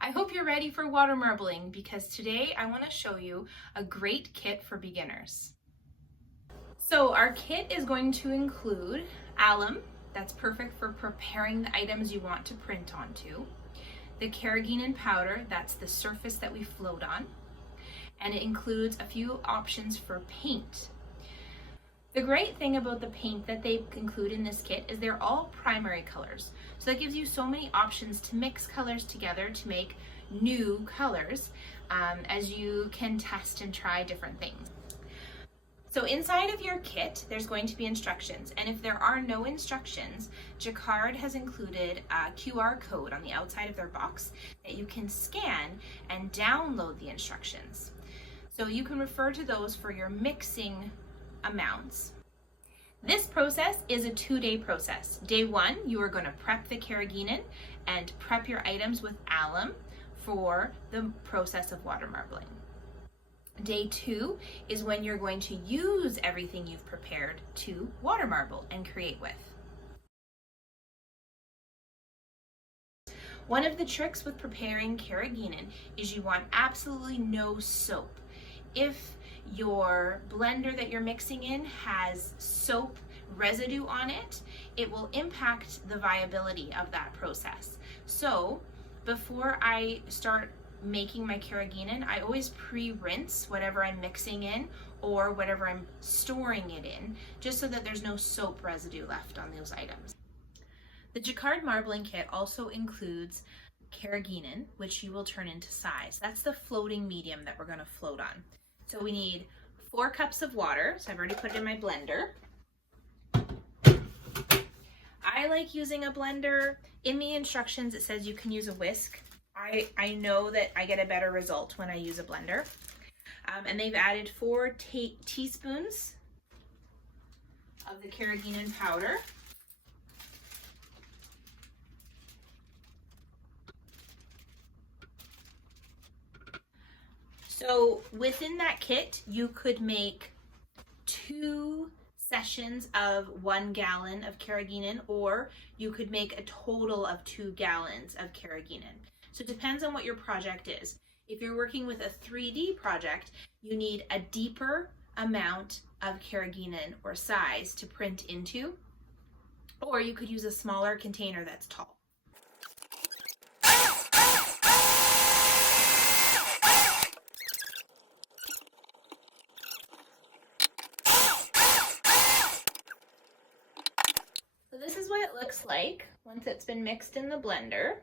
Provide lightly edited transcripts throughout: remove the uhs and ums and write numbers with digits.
I hope you're ready for water marbling because today I want to show you a great kit for beginners. So our kit is going to include alum, that's perfect for preparing the items you want to print onto, the carrageenan powder, that's the surface that we float on, and it includes a few options for paint. The great thing about the paint that they include in this kit is they're all primary colors. So that gives you so many options to mix colors together to make new colors as you can test and try different things. So inside of your kit, there's going to be instructions. And if there are no instructions, Jacquard has included a QR code on the outside of their box that you can scan and download the instructions. So you can refer to those for your mixing amounts. This process is a 2-day process. Day 1, you are going to prep the carrageenan and prep your items with alum for the process of water marbling. Day 2 is when you're going to use everything you've prepared to water marble and create with. One of the tricks with preparing carrageenan is you want absolutely no soap. If your blender that you're mixing in has soap residue on it, it will impact the viability of that process. So before I start making my carrageenan, I always pre-rinse whatever I'm mixing in or whatever I'm storing it in, just so that there's no soap residue left on those items. The Jacquard marbling kit also includes carrageenan, which you will turn into size. That's the floating medium that we're going to float on. So we need 4 cups of water. So I've already put it in my blender. I like using a blender. In the instructions, it says you can use a whisk. I know that I get a better result when I use a blender. And they've added 4 teaspoons of the carrageenan powder. So within that kit, you could make 2 sessions of 1 gallon of carrageenan, or you could make a total of 2 gallons of carrageenan. So it depends on what your project is. If you're working with a 3D project, you need a deeper amount of carrageenan or size to print into, or you could use a smaller container that's tall. So this is what it looks like once it's been mixed in the blender.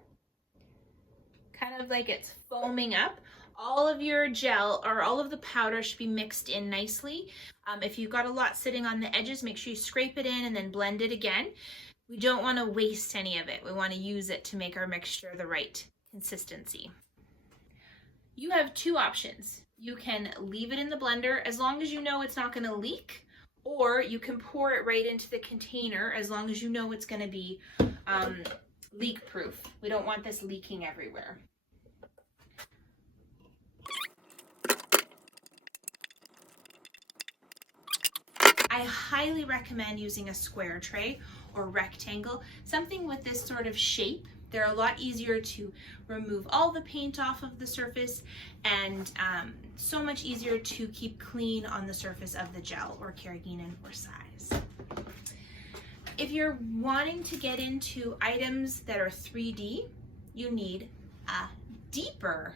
Kind of like it's foaming up. All of your gel or all of the powder should be mixed in nicely. If you've got a lot sitting on the edges, make sure you scrape it in and then blend it again. We don't want to waste any of it. We want to use it to make our mixture the right consistency. You have 2 options. You can leave it in the blender as long as you know it's not going to leak, or you can pour it right into the container as long as you know it's going to be leak proof. We don't want this leaking everywhere. I highly recommend using a square tray or rectangle, something with this sort of shape. They're a lot easier to remove all the paint off of the surface and so much easier to keep clean on the surface of the gel or carrageenan or size. If you're wanting to get into items that are 3D, you need a deeper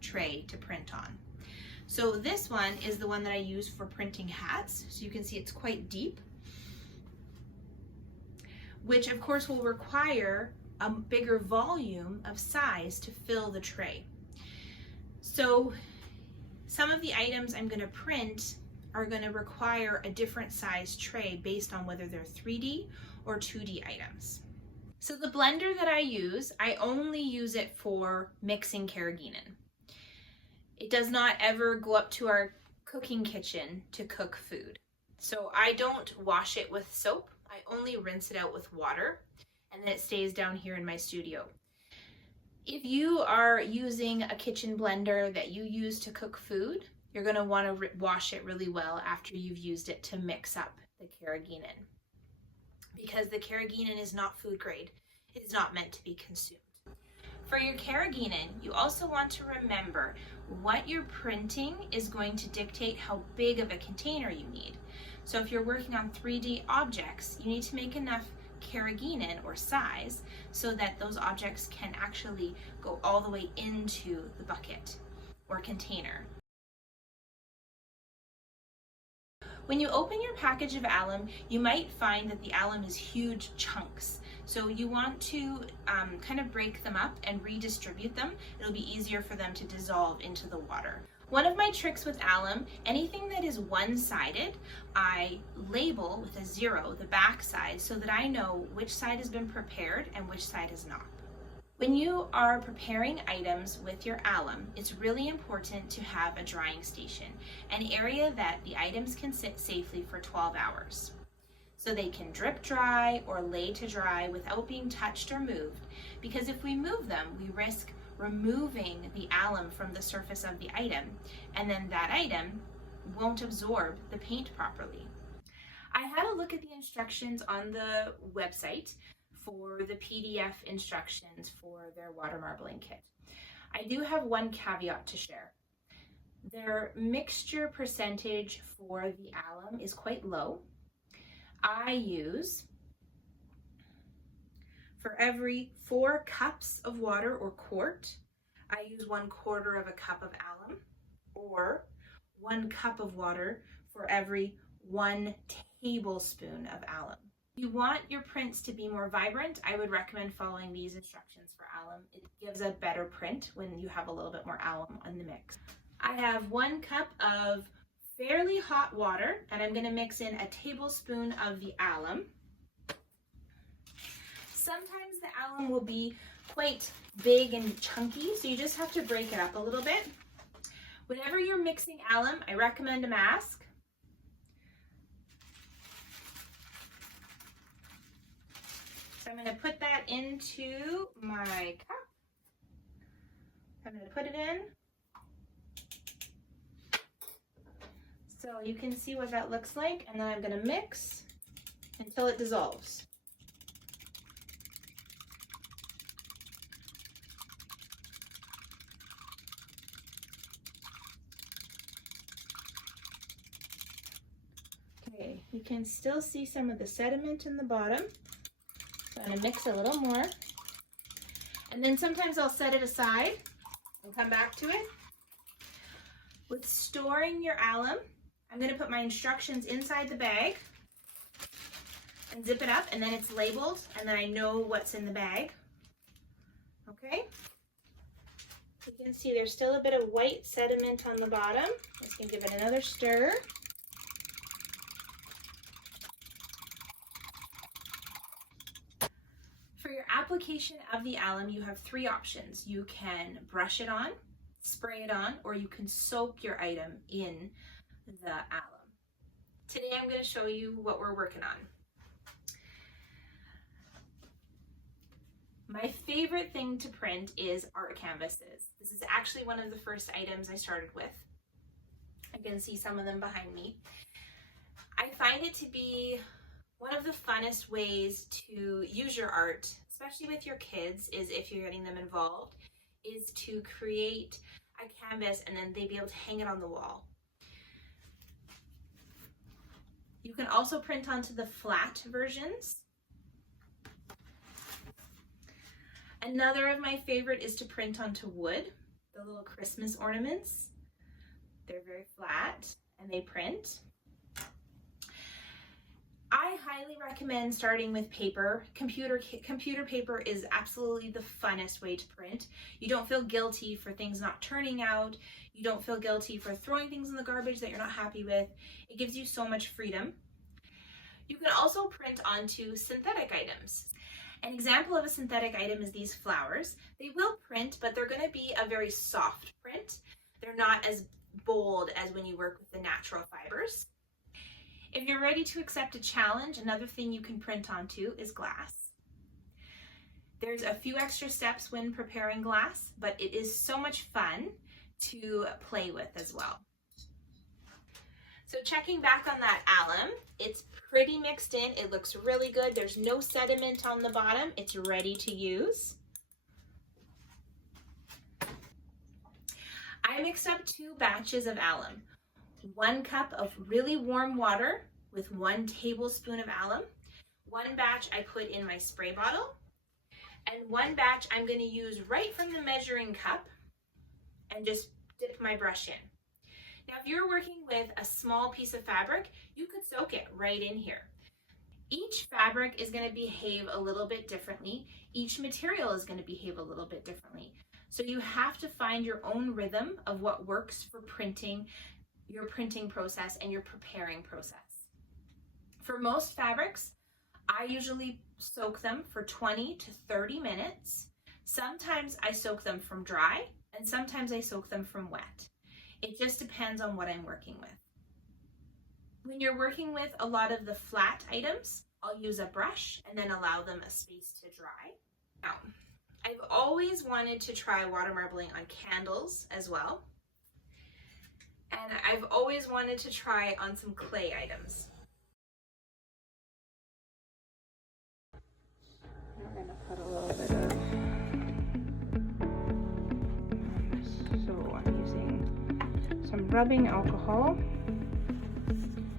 tray to print on. So this one is the one that I use for printing hats. So you can see it's quite deep, which of course will require a bigger volume of size to fill the tray. So some of the items I'm going to print are going to require a different size tray based on whether they're 3D or 2D items. So the blender that I use, I only use it for mixing carrageenan. It does not ever go up to our cooking kitchen to cook food. So I don't wash it with soap. I only rinse it out with water, and then it stays down here in my studio. If you are using a kitchen blender that you use to cook food, you're going to want to wash it really well after you've used it to mix up the carrageenan, because the carrageenan is not food grade. It is not meant to be consumed. For your carrageenan, you also want to remember what you're printing is going to dictate how big of a container you need. So if you're working on 3D objects, you need to make enough carrageenan or size so that those objects can actually go all the way into the bucket or container. When you open your package of alum, you might find that the alum is huge chunks. So you want to kind of break them up and redistribute them. It'll be easier for them to dissolve into the water. One of my tricks with alum, anything that is one-sided, I label with a 0 the back side so that I know which side has been prepared and which side has not. When you are preparing items with your alum, it's really important to have a drying station, an area that the items can sit safely for 12 hours. So they can drip dry or lay to dry without being touched or moved, because if we move them, we risk removing the alum from the surface of the item, and then that item won't absorb the paint properly. I had a look at the instructions on the website for the PDF instructions for their water marbling kit. I do have one caveat to share. Their mixture percentage for the alum is quite low. I use, for every 4 cups of water or quart, I use 1/4 of a cup of alum, or 1 cup of water for every 1 tablespoon of alum. If you want your prints to be more vibrant, I would recommend following these instructions for alum. It gives a better print when you have a little bit more alum in the mix. I have 1 cup of fairly hot water, and I'm going to mix in a tablespoon of the alum. Sometimes the alum will be quite big and chunky, so you just have to break it up a little bit. Whenever you're mixing alum, I recommend a mask. So I'm going to put that into my cup. I'm going to put it in. So you can see what that looks like, and then I'm going to mix until it dissolves. Okay, you can still see some of the sediment in the bottom. So I'm going to mix a little more. And then sometimes I'll set it aside and come back to it. With storing your alum, I'm going to put my instructions inside the bag and zip it up, and then it's labeled, and then I know what's in the bag. Okay? You can see there's still a bit of white sediment on the bottom. Let's give it another stir. For your application of the alum, you have 3 options. You can brush it on, spray it on, or you can soak your item in the alum. Today I'm going to show you what we're working on. My favorite thing to print is art canvases. This is actually one of the first items I started with. You can see some of them behind me. I find it to be one of the funnest ways to use your art, especially with your kids, is if you're getting them involved, is to create a canvas and then they'd be able to hang it on the wall. You can also print onto the flat versions. Another of my favorite is to print onto wood, the little Christmas ornaments. They're very flat and they print. I highly recommend starting with paper. Computer paper is absolutely the funnest way to print. You don't feel guilty for things not turning out. You don't feel guilty for throwing things in the garbage that you're not happy with. It gives you so much freedom. You can also print onto synthetic items. An example of a synthetic item is these flowers. They will print, but they're going to be a very soft print. They're not as bold as when you work with the natural fibers. If you're ready to accept a challenge, another thing you can print onto is glass. There's a few extra steps when preparing glass, but it is so much fun to play with as well. So checking back on that alum, it's pretty mixed in. It looks really good. There's no sediment on the bottom. It's ready to use. I mixed up 2 batches of alum. 1 cup of really warm water with 1 tablespoon of alum. 1 batch I put in my spray bottle, and 1 batch I'm going to use right from the measuring cup and just dip my brush in. Now, if you're working with a small piece of fabric, you could soak it right in here. Each fabric is going to behave a little bit differently. Each material is going to behave a little bit differently. So you have to find your own rhythm of what works for printing, your printing process and your preparing process. For most fabrics, I usually soak them for 20 to 30 minutes. Sometimes I soak them from dry, and sometimes I soak them from wet. It just depends on what I'm working with. When you're working with a lot of the flat items, I'll use a brush and then allow them a space to dry. Now, I've always wanted to try water marbling on candles as well. And I've always wanted to try on some clay items. We're going to put a little bit of, so I'm using some rubbing alcohol.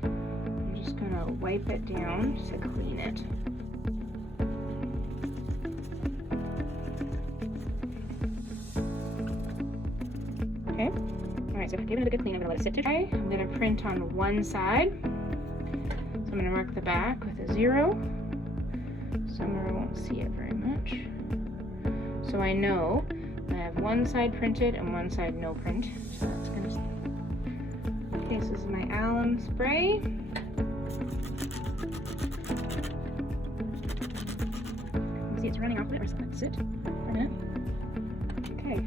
I'm just going to wipe it down to clean it. Okay. Alright, so I've given it a good clean. I'm going to let it sit to dry. I'm going to print on one side. So I'm going to mark the back with a 0. Somewhere I won't see it very much. So I know I have one side printed and one side no print. So that's going to... Okay, so this is my alum spray. You can see it's running off a bit, or so let's sit for a minute. Okay.